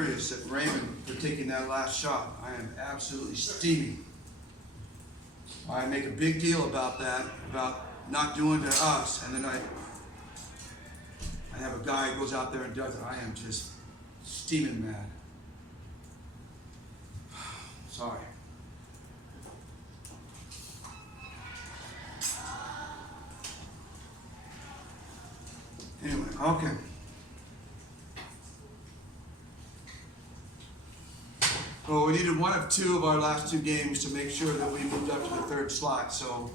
furious at Raymond for taking that last shot. I am absolutely steaming. I make a big deal about that, about not doing to us, and then I have a guy who goes out there and does it. I am just steaming mad. Sorry. Anyway, okay. Well, we needed one of two of our last two games to make sure that we moved up to the third slot, so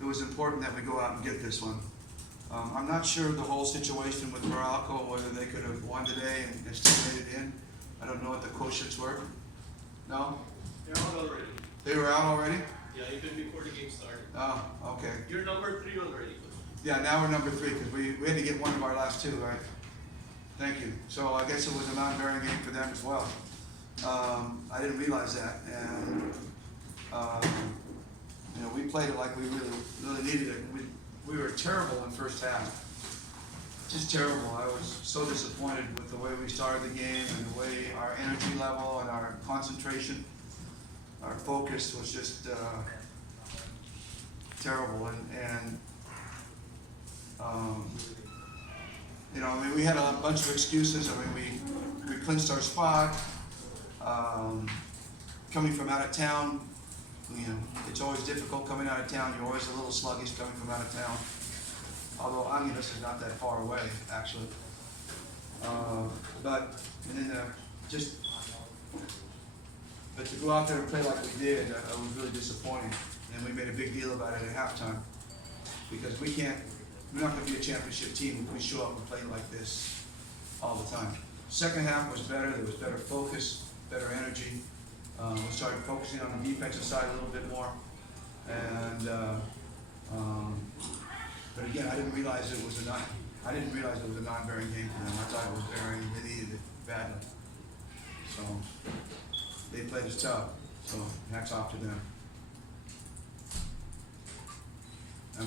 it was important that we go out and get this one. I'm not sure of the whole situation with Meralco, whether they could have won today and still made it in. I don't know what the quotients were. No? They're out already. They were out already? Yeah, even before the game started. Oh, okay. You're number 3 already. Yeah, now we're number 3 because we had to get one of our last two, right? Thank you. So I guess it was a non-bearing game for them as well. I didn't realize that, and you know, we played it like we really needed it. We were terrible in first half, just terrible. I was so disappointed with the way we started the game and the way our energy level and our concentration, our focus was just terrible. And you know, I mean, we had a bunch of excuses. I mean, we clinched our spot. Coming from out of town, you know, it's always difficult coming out of town. You're always a little sluggish coming from out of town. Although Angeles is not that far away, actually. But to go out there and play like we did, I was really disappointed. And we made a big deal about it at halftime because we're not going to be a championship team if we show up and play like this all the time. Second half was better. There was better focus, better energy. We started focusing on the defensive side a little bit more, and but again, I didn't realize it was a non-bearing game for them. I thought it was bearing. They needed it badly, so they played us tough. So hats off to them. I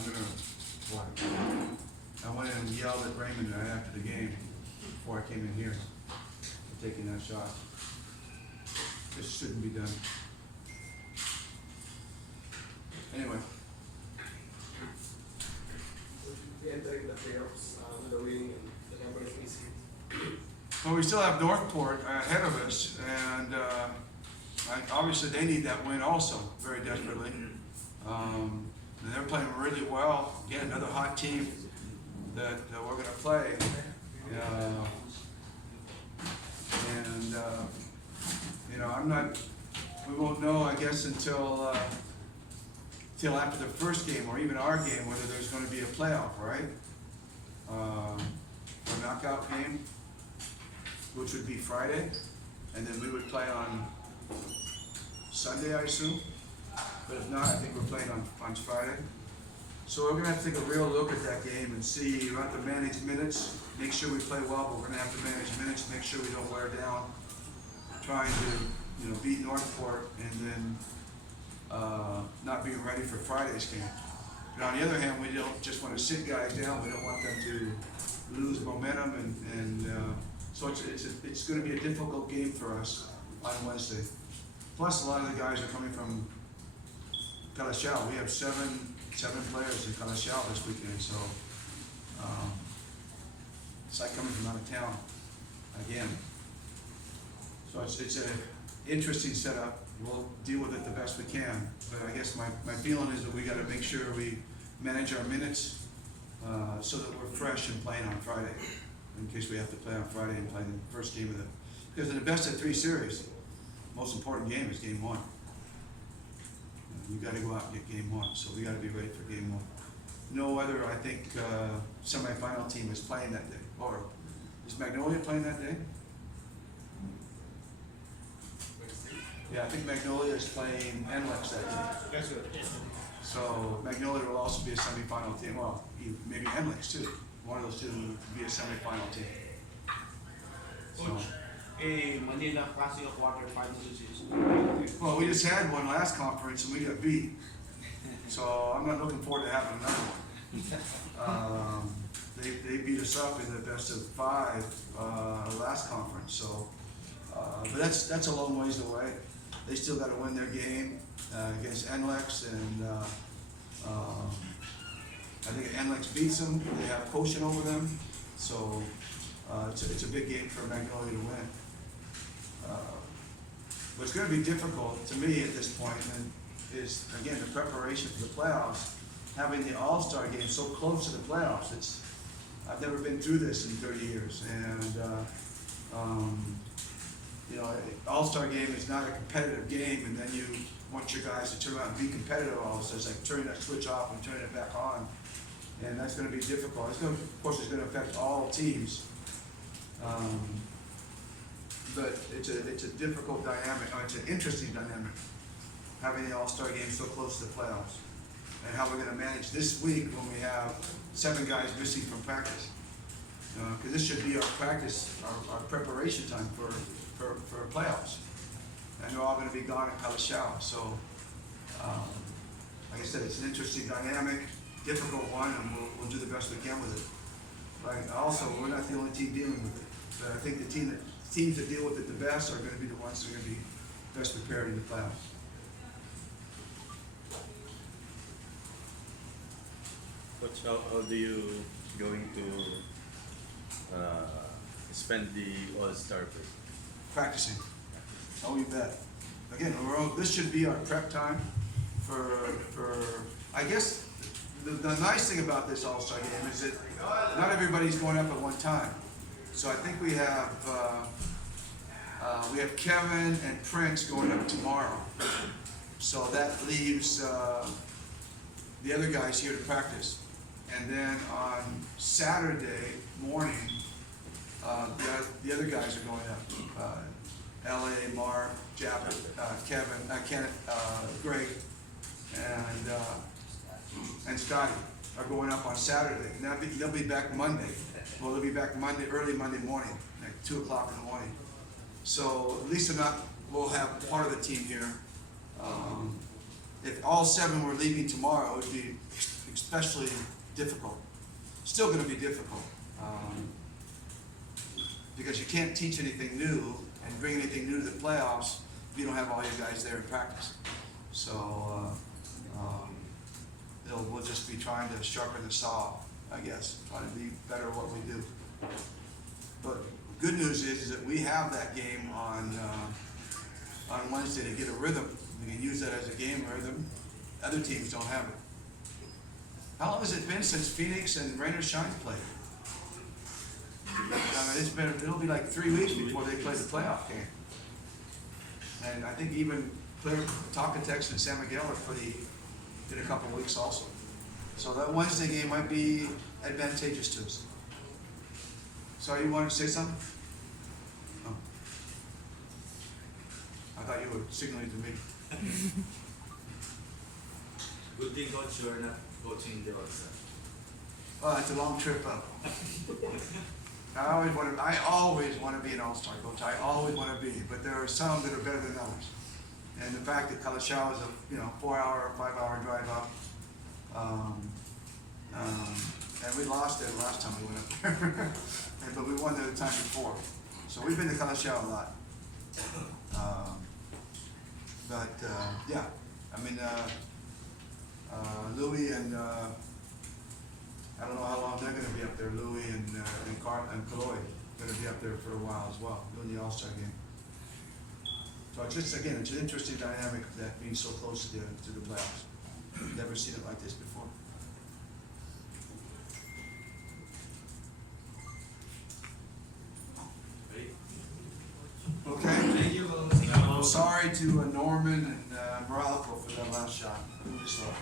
went in and yelled at Raymond right after the game before I came in here for taking that shot. This shouldn't be done. Anyway. Entering the playoffs with a win and the number 3 seed. Well, we still have Northport ahead of us, and obviously they need that win also very desperately. And they're playing really well. Again, another hot team that we're going to play. You know, we won't know, I guess, until after the first game or even our game whether there's going to be a playoff, right? A knockout game, which would be Friday, and then we would play on Sunday, I assume. But if not, I think we're playing on Friday. So we're going to have to take a real look at that game and see. We have to manage minutes, make sure we play well, but we're going to have to manage minutes, make sure we don't wear down, trying to, you know, beat Northport and then not being ready for Friday's game. But on the other hand, we don't just want to sit guys down. We don't want them to lose momentum, and so it's going to be a difficult game for us on Wednesday. Plus, a lot of the guys are coming from Calashao. We have seven players in Calashao this weekend, so it's like coming from out of town again. So it's an interesting setup. We'll deal with it the best we can, but I guess my feeling is that we got to make sure we manage our minutes so that we're fresh and playing on Friday, in case we have to play on Friday and play the first game of because in the best of 3 series, most important game is game 1. You got to go out and get game 1, so we got to be ready for game 1. No other, I think, semifinal team is playing that day. Or is Magnolia playing that day? Yeah, I think Magnolia is playing NLEX that day. That's good. So Magnolia will also be a semifinal team. Well, maybe NLEX too. One of those two will be a semifinal team. So, Manila Classic quarterfinals is. well, we just had one last conference and we got beat. So I'm not looking forward to having another one. They beat us up in the best of 5 last conference. So But that's a long ways away. They still gotta win their game, against NLEX, and, I think NLEX beats them, they have quotient over them, so, it's a big game for Magnolia to win. What's gonna be difficult to me at this point is, again, the preparation for the playoffs, having the All-Star game so close to the playoffs. I've never been through this in 30 years, and, you know, All-Star game is not a competitive game, and then you want your guys to turn around and be competitive all of a sudden. It's like turning that switch off and turning it back on, and that's gonna be difficult. Of course, it's gonna affect all teams. But it's a difficult dynamic, it's an interesting dynamic, having the All-Star game so close to the playoffs. And how we're gonna manage this week when we have 7 guys missing from practice. Cause this should be our practice, our preparation time for playoffs. And they're all gonna be gone at Calashao, so, like I said, it's an interesting dynamic, difficult one, and we'll do the best we can with it. But also, we're not the only team dealing with it. But I think the teams that deal with it the best are gonna be the ones that are gonna be best prepared in the playoffs. Coach, how do you going to spend the All-Star break? Practicing. Oh, you bet. Again, this should be our prep time for I guess, the nice thing about this All-Star game is that not everybody's going up at one time. So I think we have Kevin and Prince going up tomorrow. So that leaves the other guys here to practice. And then on Saturday morning, the other guys are going up. L.A., Mark, Jap, Kevin, Kenneth, Greg, and Scotty are going up on Saturday. And they'll be back Monday. Well, they'll be back early Monday morning, like 2 o'clock in the morning. So at least we'll have part of the team here. If all 7 were leaving tomorrow, it would be especially difficult. Still gonna be difficult. Because you can't teach anything new and bring anything new to the playoffs if you don't have all your guys there in practice. So, we'll just be trying to sharpen the saw, I guess, trying to be better at what we do. But good news is that we have that game on Wednesday to get a rhythm. We can use that as a game rhythm. Other teams don't have it. How long has it been since Phoenix and Rain or Shine played? I mean, it'll be like 3 weeks before they play the playoff game. And I think even Talkatex and San Miguel are pretty in a couple of weeks also. So that Wednesday game might be advantageous to us. Sorry, you wanted to say something? Oh. I thought you were signaling to me. Good thing, Coach, you're not coaching the All-Star. Well, it's a long trip up. I always want to be an All-Star coach. I always want to be, but there are some that are better than others. And the fact that Calashao is a 4-hour, 5-hour drive up, and we lost it last time we went up there, but we won there the time before. So we've been to Calashao a lot. Yeah, I mean, Louis and I don't know how long they're going to be up there. Louis and Kaloy going to be up there for a while as well, doing the All-Star game. So it's just, again, it's an interesting dynamic that being so close to the playoffs. Never seen it like this before. Okay. Thank you, Coach. Sorry to Norman and Meralco for that last shot. I'm really sorry.